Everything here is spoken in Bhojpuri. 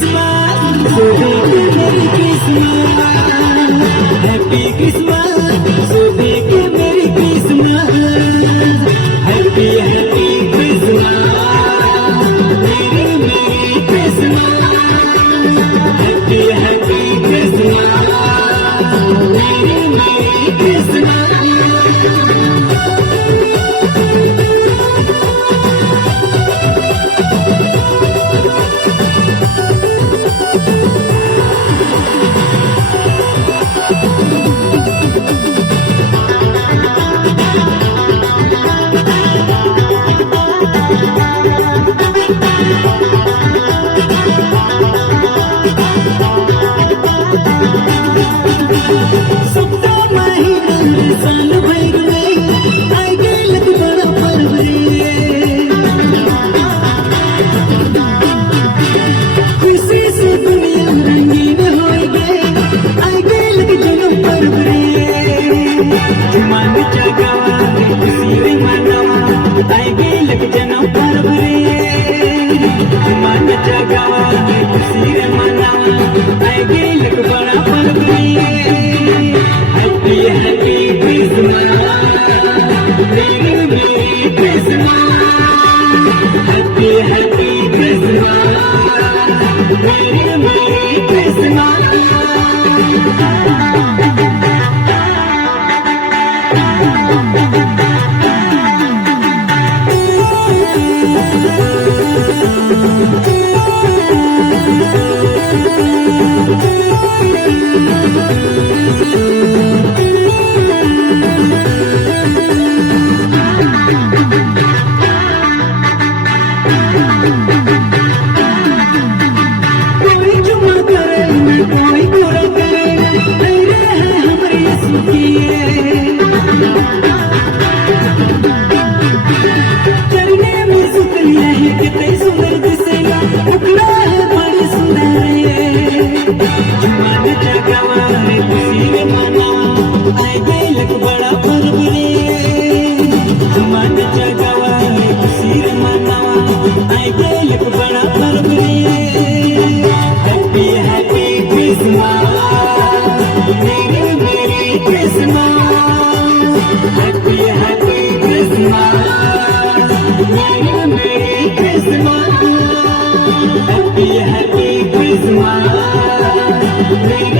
Christmas, so big a Merry Christmas. Happy Christmas, so big a Merry Christmas. Happy, happy Christmas. Merry, Merry Christmas. Happy, happy Christmas. Merry, Merry Christmas. सबका महीना साल भर में आई गेल बड़ा पर्व रे। खुशी से दुनिया रंगीन हो गए आई गेल जन्म पर्व रे। मन जगावा खुशी रे मनावा आई गेल जन्म पर्व रे। मन जगावा खुशी रे मनावा आई गेल बड़ा पर्व रे। Happy, happy Christmas, Merry, Merry Christmas. Happy, happy Christmas, Merry, Merry Christmas. कोई जुमा करे कोई बुरा करे मेरे है हमारे सुखिए। चरने में सुख लिया है कितने सुंदर दिसेगा उकड़ा है बड़ी सुंदर है। जुमान जगावा रे खुशी में मनावा आई गेलक बड़ा पर्व रे। जुमान जगावा रे खुशी में मनावा आई गेलक बड़ा पर्व रे। Happy, happy Christmas, Merry, Merry Christmas. Happy, happy Christmas, Merry, Merry Christmas. Happy, happy Christmas, Merry,